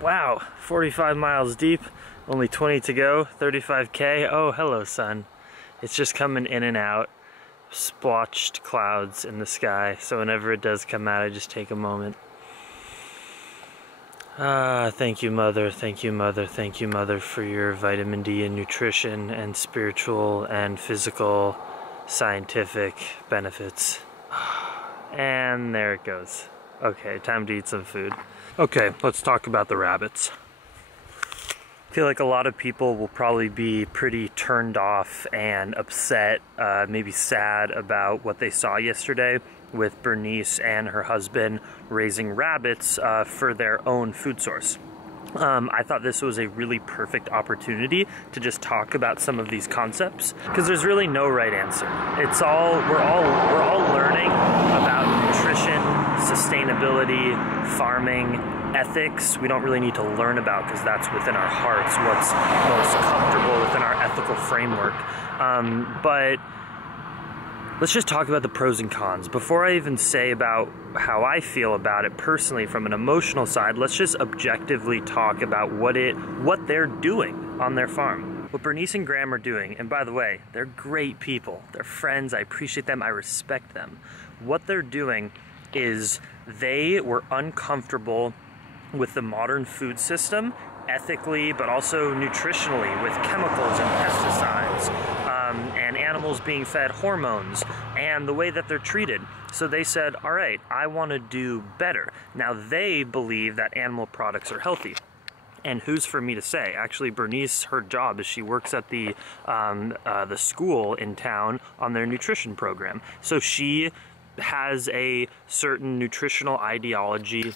Wow, 45 miles deep, only 20 to go, 35K. Oh, hello, sun. It's just coming in and out. Splotched clouds in the sky, so whenever it does come out, I just take a moment. Thank you, Mother, thank you, Mother, thank you, Mother, for your vitamin D and nutrition and spiritual and physical scientific benefits. And there it goes. Okay, time to eat some food. Okay, let's talk about the rabbits. I feel like a lot of people will probably be pretty turned off and upset, maybe sad about what they saw yesterday with Bernice and her husband raising rabbits for their own food source. I thought this was a really perfect opportunity to just talk about some of these concepts, because there's really no right answer. We're all learning about nutrition, sustainability, farming, ethics. We don't really need to learn about, because that's within our hearts, what's most comfortable within our ethical framework. But let's just talk about the pros and cons. Before I even say about how I feel about it personally from an emotional side, let's just objectively talk about what they're doing on their farm. What Bernice and Graham are doing, and by the way, they're great people. They're friends, I appreciate them, I respect them. What they're doing is they were uncomfortable with the modern food system, ethically, but also nutritionally, with chemicals and pesticides, and animals being fed hormones, and the way that they're treated. So they said, all right, I want to do better. Now they believe that animal products are healthy. And who's for me to say? Actually, Bernice, her job is she works at the school in town on their nutrition program. So she has a certain nutritional ideology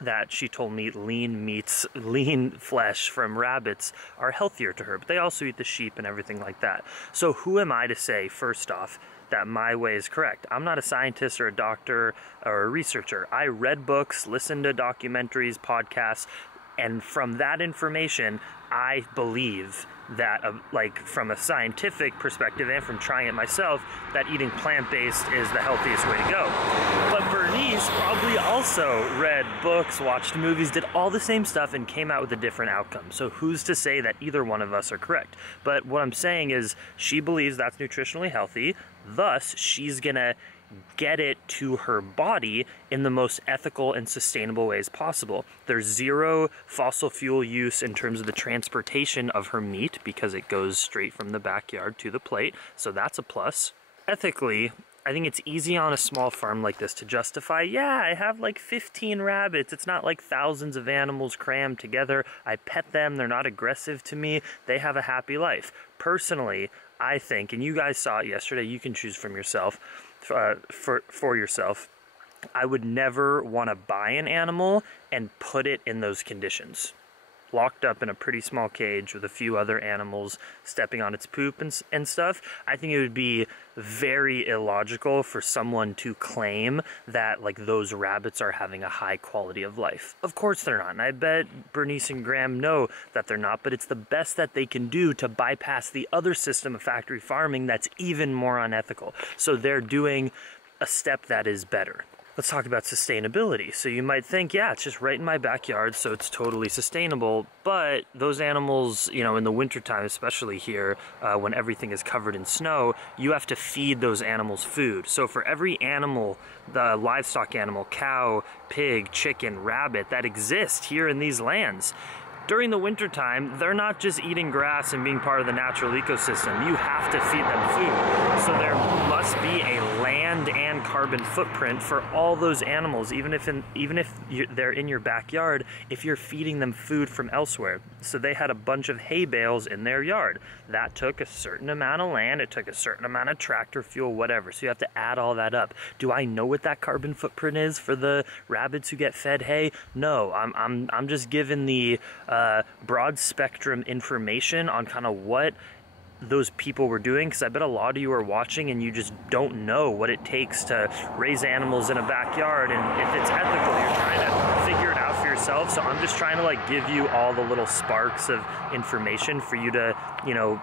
that she told me lean flesh from rabbits are healthier to her, but they also eat the sheep and everything like that. So who am I to say, first off, that my way is correct? I'm not a scientist or a doctor or a researcher. I read books, listened to documentaries, podcasts, and from that information, I believe that, like from a scientific perspective and from trying it myself, that eating plant-based is the healthiest way to go. But Bernice probably also read books, watched movies, did all the same stuff and came out with a different outcome. So who's to say that either one of us are correct? But what I'm saying is she believes that's nutritionally healthy, thus she's gonna get it to her body in the most ethical and sustainable ways possible. There's zero fossil fuel use in terms of the transportation of her meat, because it goes straight from the backyard to the plate, so that's a plus. Ethically, I think it's easy on a small farm like this to justify, yeah, I have like 15 rabbits, it's not like thousands of animals crammed together, I pet them, they're not aggressive to me, they have a happy life. Personally, I think, and you guys saw it yesterday, you can choose from yourself, for yourself, I would never want to buy an animal and put it in those conditions. Locked up in a pretty small cage with a few other animals stepping on its poop and stuff. I think it would be very illogical for someone to claim that like those rabbits are having a high quality of life. Of course they're not, and I bet Bernice and Graham know that they're not, but it's the best that they can do to bypass the other system of factory farming that's even more unethical. So they're doing a step that is better. Let's talk about sustainability. So you might think, yeah, it's just right in my backyard, so it's totally sustainable. But those animals, you know, in the wintertime, especially here, when everything is covered in snow, you have to feed those animals food. So for every animal, the livestock animal, cow, pig, chicken, rabbit, that exist here in these lands, during the wintertime, they're not just eating grass and being part of the natural ecosystem. You have to feed them food. So there must be a land and carbon footprint for all those animals, even if they're in your backyard, if you're feeding them food from elsewhere. So they had a bunch of hay bales in their yard. That took a certain amount of land, it took a certain amount of tractor fuel, whatever. So you have to add all that up. Do I know what that carbon footprint is for the rabbits who get fed hay? No, I'm just given the broad spectrum information on kind of what those people were doing, because I bet a lot of you are watching and you just don't know what it takes to raise animals in a backyard, and if it's ethical, you're trying to figure it out for yourself. So I'm just trying to like give you all the little sparks of information for you to, you know,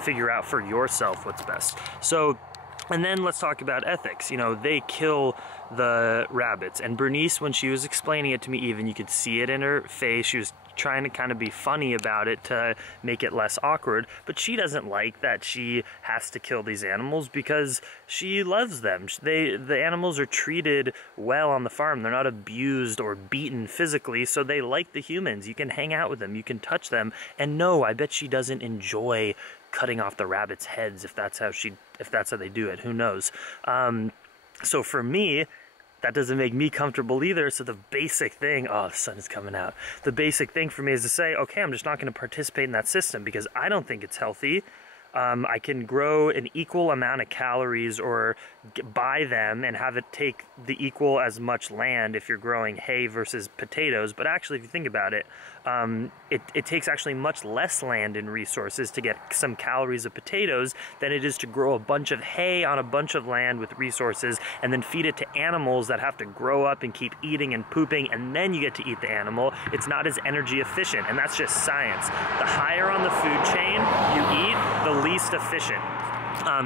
figure out for yourself what's best. So And then let's talk about ethics. You know, they kill the rabbits. And Bernice, when she was explaining it to me, even you could see it in her face. She was trying to kind of be funny about it to make it less awkward, but she doesn't like that she has to kill these animals because she loves them. The animals are treated well on the farm. They're not abused or beaten physically, so they like the humans. You can hang out with them, you can touch them, and no, I bet she doesn't enjoy cutting off the rabbits' heads if that's how they do it. Who knows? So for me, that doesn't make me comfortable either. So the basic thing, oh, the sun is coming out. The basic thing for me is to say, okay, I'm just not going to participate in that system because I don't think it's healthy. I can grow an equal amount of calories or buy them and have it take the equal as much land if you're growing hay versus potatoes. But actually, if you think about it, it takes actually much less land and resources to get some calories of potatoes than it is to grow a bunch of hay on a bunch of land with resources and then feed it to animals that have to grow up and keep eating and pooping, and then you get to eat the animal. It's not as energy efficient, and that's just science. The higher on the food chain you eat, the least efficient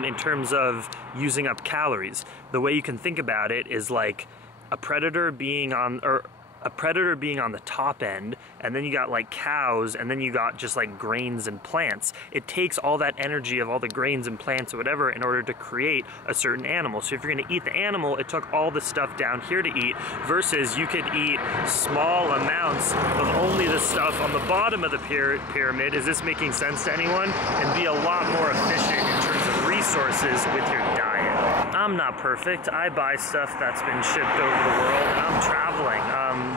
in terms of using up calories. The way you can think about it is like a predator being on the top end, and then you got like cows, and then you got just like grains and plants. It takes all that energy of all the grains and plants or whatever in order to create a certain animal. So if you're going to eat the animal, it took all the stuff down here to eat, versus you could eat small amounts of only the stuff on the bottom of the pyramid. Is this making sense to anyone? And be a lot more efficient in terms of resources with your diet. I'm not perfect. I buy stuff that's been shipped over the world, and I'm traveling.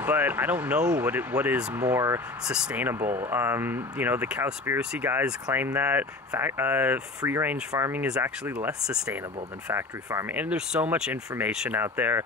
But I don't know what is more sustainable. You know, the cowspiracy guys claim that free-range farming is actually less sustainable than factory farming. And there's so much information out there.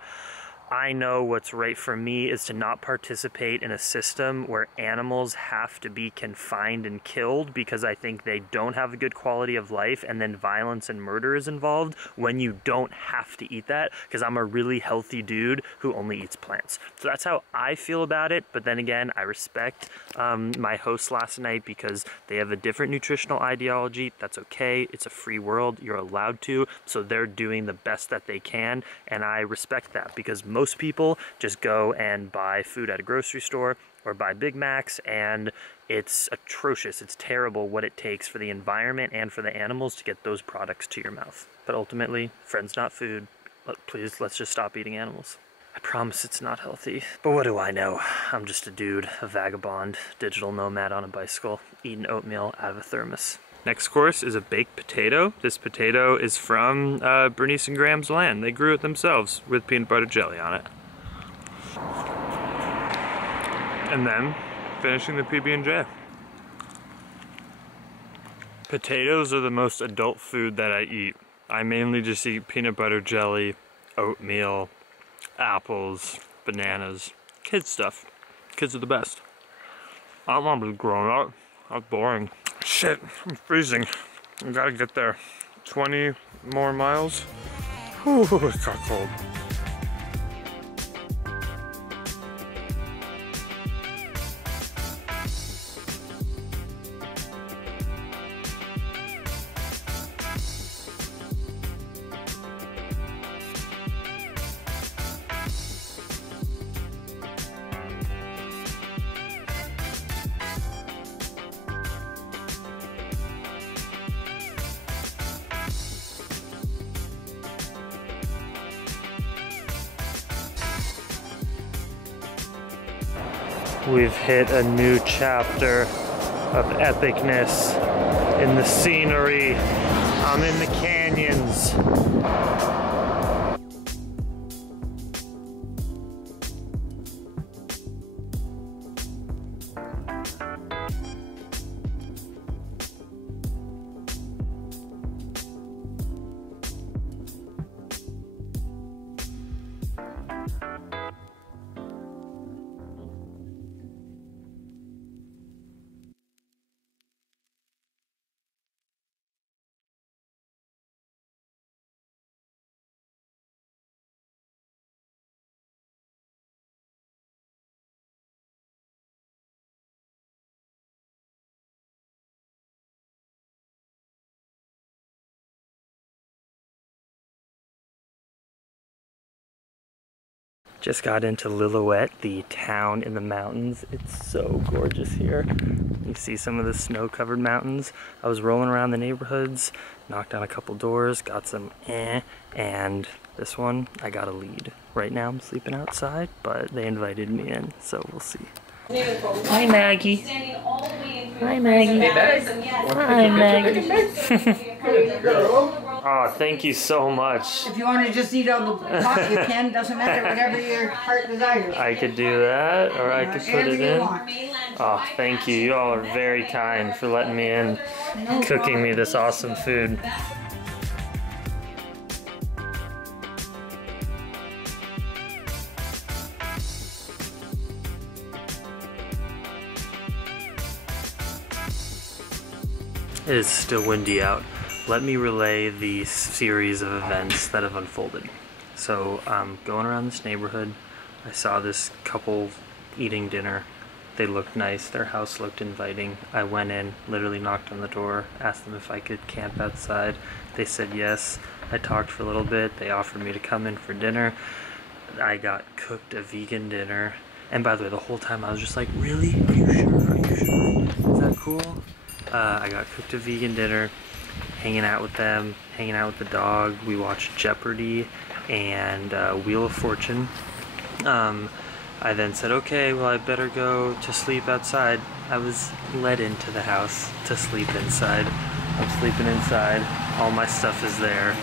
I know what's right for me is to not participate in a system where animals have to be confined and killed because I think they don't have a good quality of life, and then violence and murder is involved when you don't have to eat that, because I'm a really healthy dude who only eats plants. So that's how I feel about it. But then again, I respect my hosts last night because they have a different nutritional ideology. That's okay. It's a free world. You're allowed to. So they're doing the best that they can, and I respect that, because most people just go and buy food at a grocery store or buy Big Macs, and it's atrocious. It's terrible what it takes for the environment and for the animals to get those products to your mouth. But ultimately, friends not food. Please, let's just stop eating animals. I promise it's not healthy. But what do I know? I'm just a dude, a vagabond, digital nomad on a bicycle, eating oatmeal out of a thermos. Next course is a baked potato. This potato is from Bernice and Graham's land. They grew it themselves with peanut butter jelly on it. And then finishing the PB&J. Potatoes are the most adult food that I eat. I mainly just eat peanut butter jelly, oatmeal, apples, bananas, kid stuff. Kids are the best. I don't want to be grown up. That's boring. Shit, I'm freezing. I gotta get there. 20 more miles. Whew, it got cold. We've hit a new chapter of epicness in the scenery. I'm in the canyons. Just got into Lillooet, the town in the mountains. It's so gorgeous here. You see some of the snow-covered mountains. I was rolling around the neighborhoods, knocked on a couple doors, got some and this one, I got a lead. Right now I'm sleeping outside, but they invited me in, so we'll see. Hi, Maggie. Hi, Maggie. Hi, Maggie. Oh, thank you so much. If you want to just eat on the pot, you can. Doesn't matter. Whatever your heart desires. I could do that, or I could put it in. Oh, thank you. You all are very kind for letting me in, cooking me this awesome food. It is still windy out. Let me relay the series of events that have unfolded. So, going around this neighborhood, I saw this couple eating dinner. They looked nice, their house looked inviting. I went in, literally knocked on the door, asked them if I could camp outside. They said yes. I talked for a little bit, they offered me to come in for dinner. I got cooked a vegan dinner. And by the way, the whole time I was just like, really? Are you sure? Are you sure? Is that cool? I got cooked a vegan dinner, hanging out with them, hanging out with the dog. We watched Jeopardy and Wheel of Fortune. I then said, okay, well, I better go to sleep outside. I was led into the house to sleep inside. I'm sleeping inside. All my stuff is there.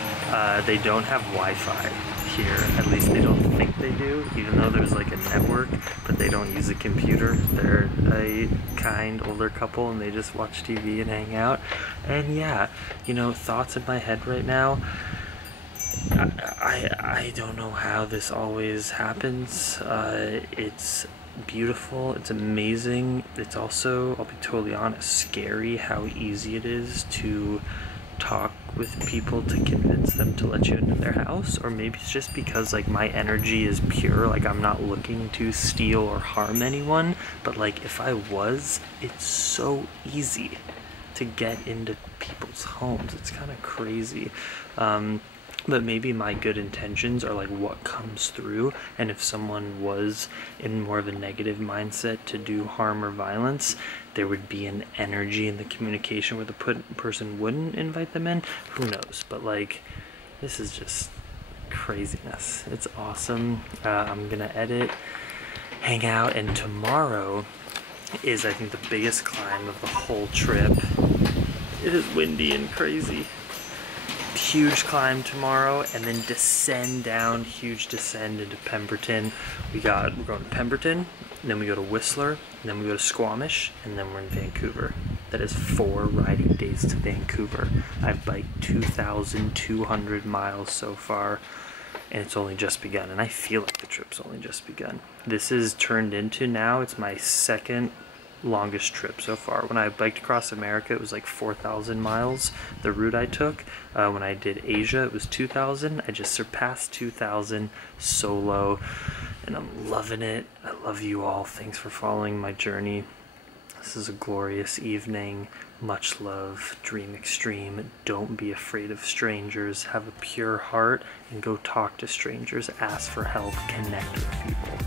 They don't have Wi-Fi here. At least they don't think they do, even though there's like a network, but they don't use a computer. They're a kind older couple and they just watch TV and hang out. And yeah, you know, thoughts in my head right now, I don't know how this always happens. It's beautiful, it's amazing. It's also, I'll be totally honest, scary how easy it is to talk with people to convince them to let you into their house. Or maybe it's just because like my energy is pure, like I'm not looking to steal or harm anyone, but like if I was, it's so easy to get into people's homes. It's kind of crazy. But maybe my good intentions are like what comes through, and if someone was in more of a negative mindset to do harm or violence, there would be an energy in the communication where the person wouldn't invite them in. Who knows? But like, this is just craziness. It's awesome. I'm gonna edit, hang out, and tomorrow is, I think, the biggest climb of the whole trip. It is windy and crazy. Huge climb tomorrow, and then descend down, huge descend into Pemberton. We're going to Pemberton, and then we go to Whistler, and then we go to Squamish, and then we're in Vancouver. That is 4 riding days to Vancouver. I've biked 2,200 miles so far, and it's only just begun, and I feel like the trip's only just begun. This is turned into now, it's my second longest trip so far. When I biked across America, it was like 4,000 miles, the route I took. When I did Asia, it was 2,000. I just surpassed 2,000 solo, and I'm loving it. I love you all. Thanks for following my journey. This is a glorious evening. Much love. Dream extreme. Don't be afraid of strangers. Have a pure heart and go talk to strangers. Ask for help. Connect with people.